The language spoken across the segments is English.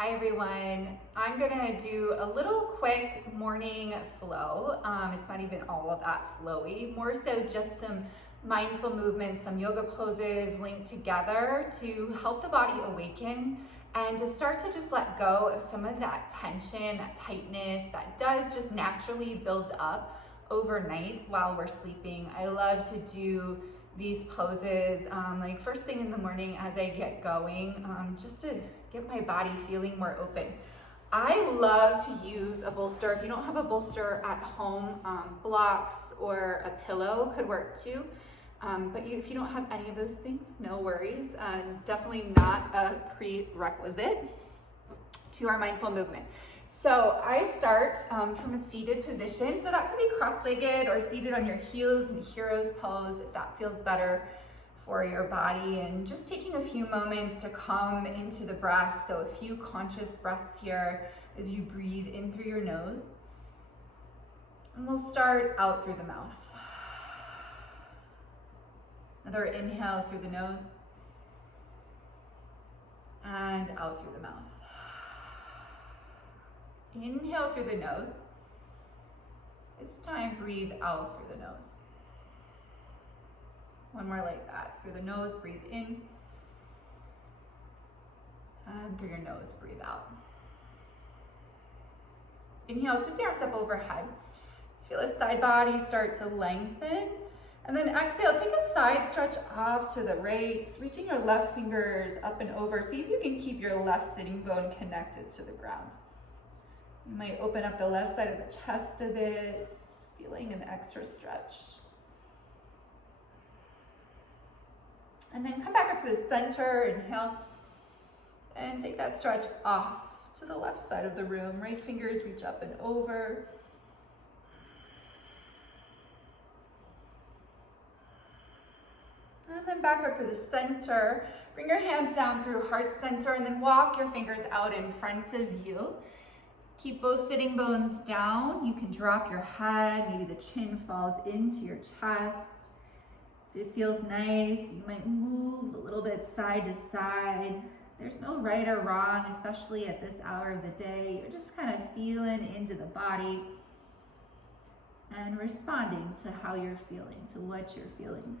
Hi everyone. I'm gonna do a little quick morning flow. It's not even all of that flowy, more so just some mindful movements, some yoga poses linked together to help the body awaken and to start to just let go of some of that tension, that tightness that does just naturally build up overnight while we're sleeping. I love to do these poses like first thing in the morning as I get going, just to get my body feeling more open. I love to use a bolster. If you don't have a bolster at home, blocks or a pillow could work too. But if you don't have any of those things, no worries. Definitely not a prerequisite to our mindful movement. So I start from a seated position. So that could be cross-legged or seated on your heels in a hero's pose if that feels better for your body. And just taking a few moments to come into the breath. So a few conscious breaths here as you breathe in through your nose. And we'll start out through the mouth. Another inhale through the nose and out through the mouth. Inhale through the nose. This time, breathe out through the nose. One more like that. Through the nose, breathe in. And through your nose, breathe out. Inhale, sweep the arms up overhead. Just feel the side body start to lengthen. And then exhale, take a side stretch off to the right, reaching your left fingers up and over. See if you can keep your left sitting bone connected to the ground. You might open up the left side of the chest a bit, feeling an extra stretch. And then come back up to the center, inhale, and take that stretch off to the left side of the room. Right fingers reach up and over. And then back up to the center. Bring your hands down through heart center and then walk your fingers out in front of you. Keep both sitting bones down. You can drop your head. Maybe the chin falls into your chest. If it feels nice, you might move a little bit side to side. There's no right or wrong, especially at this hour of the day. You're just kind of feeling into the body and responding to how you're feeling, to what you're feeling.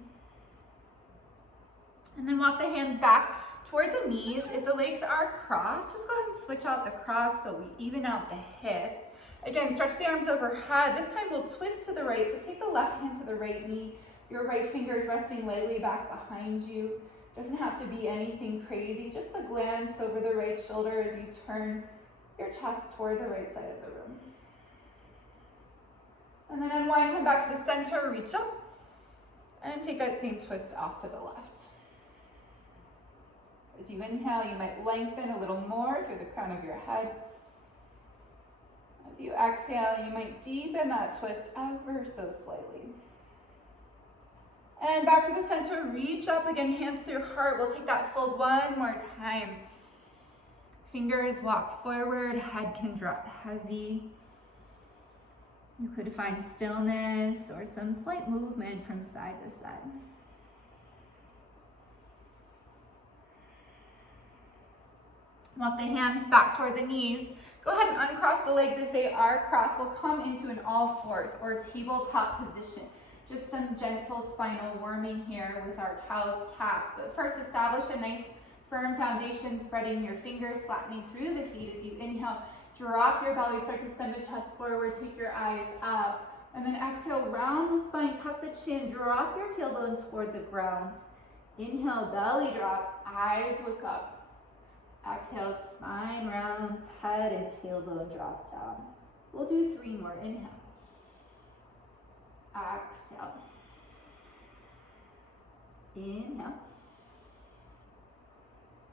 And then walk the hands back toward the knees. If the legs are crossed, just go ahead and switch out the cross so we even out the hips. Again, stretch the arms overhead. This time we'll twist to the right. So take the left hand to the right knee. Your right finger is resting lightly back behind you. Doesn't have to be anything crazy. Just a glance over the right shoulder as you turn your chest toward the right side of the room. And then unwind, come back to the center, reach up, and take that same twist off to the left. As you inhale, you might lengthen a little more through the crown of your head. As you exhale, you might deepen that twist ever so slightly. And back to the center, reach up again, hands through heart. We'll take that fold one more time. Fingers walk forward, head can drop heavy. You could find stillness or some slight movement from side to side. Walk the hands back toward the knees. Go ahead and uncross the legs if they are crossed. We'll come into an all fours or tabletop position. Just some gentle spinal warming here with our cows, cats. But first, establish a nice firm foundation, spreading your fingers, flattening through the feet as you inhale. Drop your belly, start to send the chest forward, take your eyes up. And then exhale, round the spine, tuck the chin, drop your tailbone toward the ground. Inhale, belly drops, eyes look up. Exhale, spine rounds, head and tailbone drop down. We'll do 3 more. Inhale. Exhale. Inhale.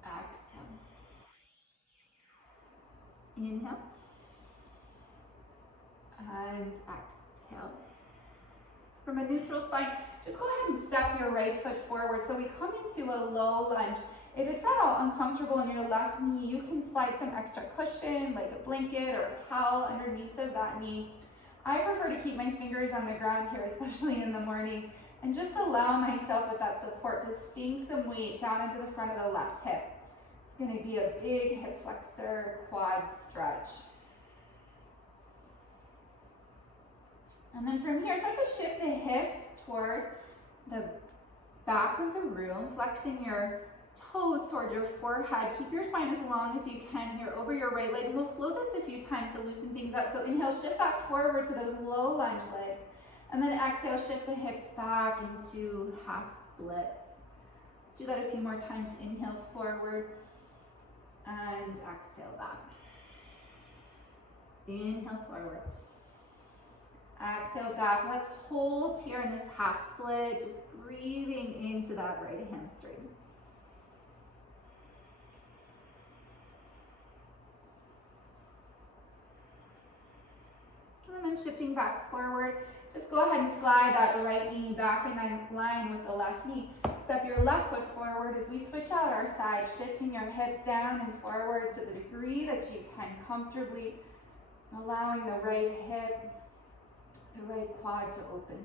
Exhale. Inhale. And exhale. From a neutral spine, just go ahead and step your right foot forward. So we come into a low lunge. If it's at all uncomfortable in your left knee, you can slide some extra cushion, like a blanket or a towel underneath of that knee. I prefer to keep my fingers on the ground here, especially in the morning, and just allow myself with that support to sink some weight down into the front of the left hip. It's going to be a big hip flexor quad stretch. And then from here, start to shift the hips toward the back of the room, flexing your toes toward your forehead. Keep your spine as long as you can here over your right leg, and we'll flow this a few times to loosen things up. So inhale, shift back forward to those low lunge legs, and then exhale, shift the hips back into half splits. Let's do that a few more times. Inhale forward and exhale back. Inhale forward. Exhale back. Let's hold here in this half split, just breathing into that right hamstring. And then shifting back forward, just go ahead and slide that right knee back in line with the left knee. Step your left foot forward as we switch out our side, shifting your hips down and forward to the degree that you can comfortably, allowing the right hip, the right quad to open.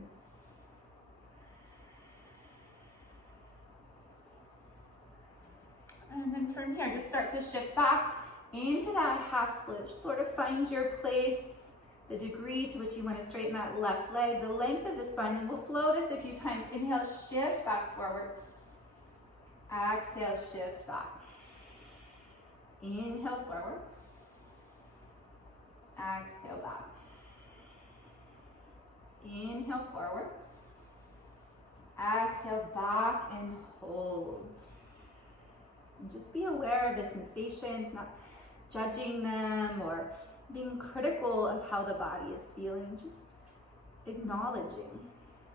And then from here, just start to shift back into that half split. Sort of find your place, the degree to which you want to straighten that left leg, the length of the spine, and we'll flow this a few times. Inhale, shift back forward. Exhale, shift back. Inhale forward. Exhale back. Inhale forward. Exhale back and hold. And just be aware of the sensations, not judging them or being critical of how the body is feeling, just acknowledging.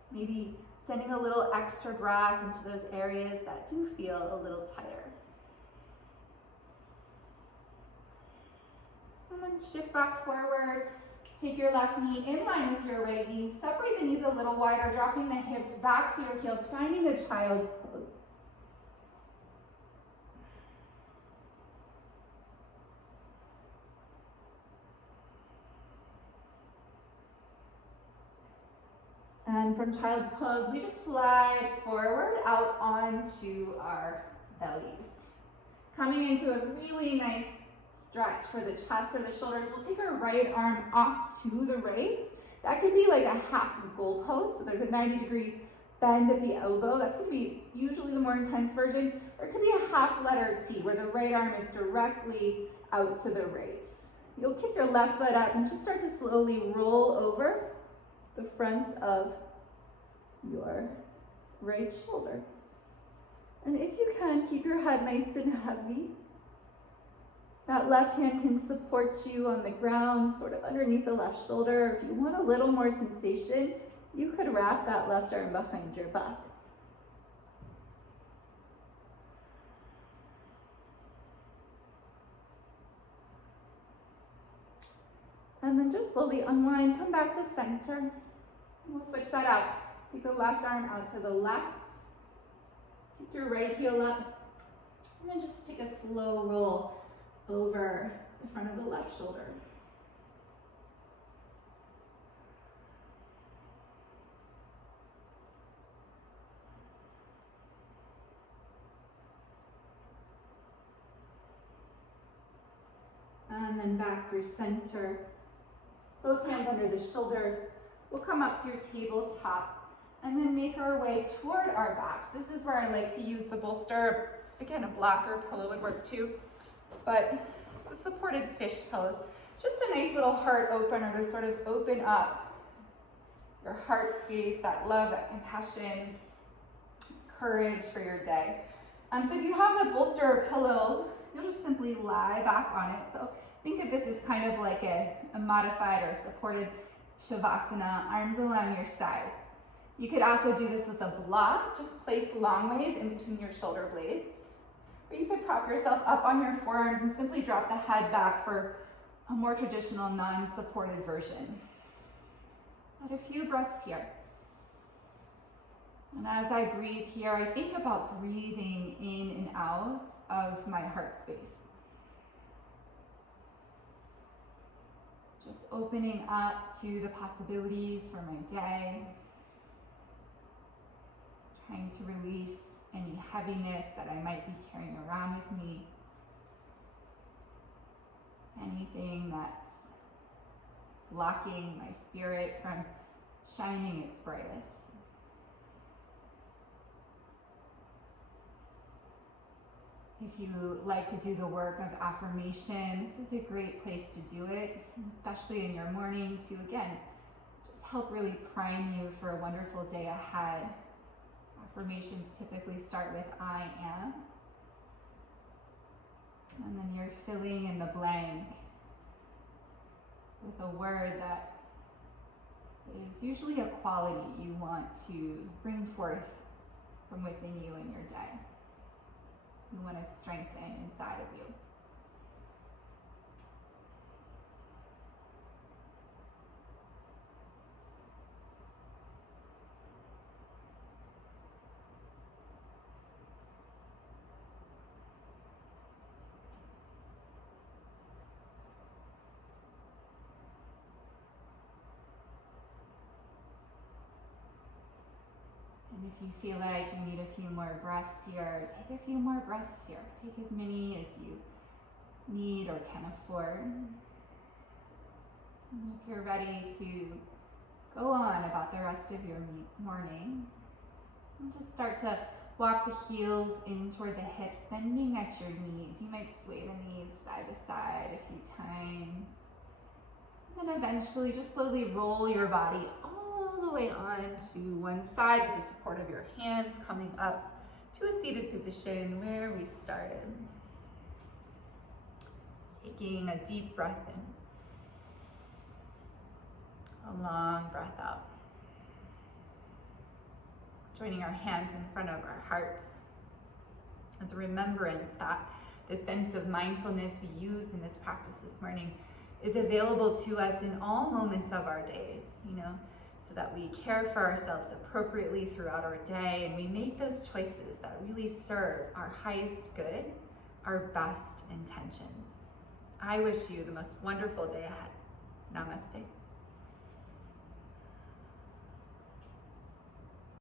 Maybe sending a little extra breath into those areas that do feel a little tighter. And then shift back forward. Take your left knee in line with your right knee. Separate the knees a little wider, dropping the hips back to your heels, finding a child's pose. And from child's pose, we just slide forward out onto our bellies. Coming into a really nice stretch for the chest or the shoulders. We'll take our right arm off to the right. That could be like a half goal pose. So there's a 90-degree bend at the elbow. That's going to be usually the more intense version. Or it could be a half letter T where the right arm is directly out to the right. You'll kick your left foot up and just start to slowly roll over the front of your right shoulder. And if you can, keep your head nice and heavy. That left hand can support you on the ground, sort of underneath the left shoulder. If you want a little more sensation, you could wrap that left arm behind your back. And then just slowly unwind, come back to center. We'll switch that out. Take the left arm out to the left. Take your right heel up. And then just take a slow roll over the front of the left shoulder. And then back through center. Both hands under the shoulders. We'll come up through tabletop and then make our way toward our backs. This is where I like to use the bolster. Again, a block or pillow would work too, but it's a supported fish pose. Just a nice little heart opener to sort of open up your heart space, that love, that compassion, courage for your day. So if you have a bolster or pillow, you'll just simply lie back on it. So think of this as kind of like a modified or supported Shavasana, arms along your sides. You could also do this with a block, just place long ways in between your shoulder blades. Or you could prop yourself up on your forearms and simply drop the head back for a more traditional non-supported version. Let a few breaths here. And as I breathe here, I think about breathing in and out of my heart space. Just opening up to the possibilities for my day. Trying to release any heaviness that I might be carrying around with me. anything that's blocking my spirit from shining its brightest. If you like to do the work of affirmation, this is a great place to do it, especially in your morning, to again, just help really prime you for a wonderful day ahead. Affirmations typically start with I am, and then you're filling in the blank with a word that is usually a quality you want to bring forth from within you in your day. You want to strengthen inside of you. And if you feel like you need a few more breaths here, take a few more breaths here. Take as many as you need or can afford. And if you're ready to go on about the rest of your morning, and just start to walk the heels in toward the hips, bending at your knees. You might sway the knees side to side a few times. And then eventually just slowly roll your body all the way on to one side with the support of your hands, coming up to a seated position where we started. Taking a deep breath in, a long breath out. Joining our hands in front of our hearts as a remembrance that the sense of mindfulness we use in this practice this morning is available to us in all moments of our days, so that we care for ourselves appropriately throughout our day, and we make those choices that really serve our highest good, our best intentions. I wish you the most wonderful day ahead. Namaste.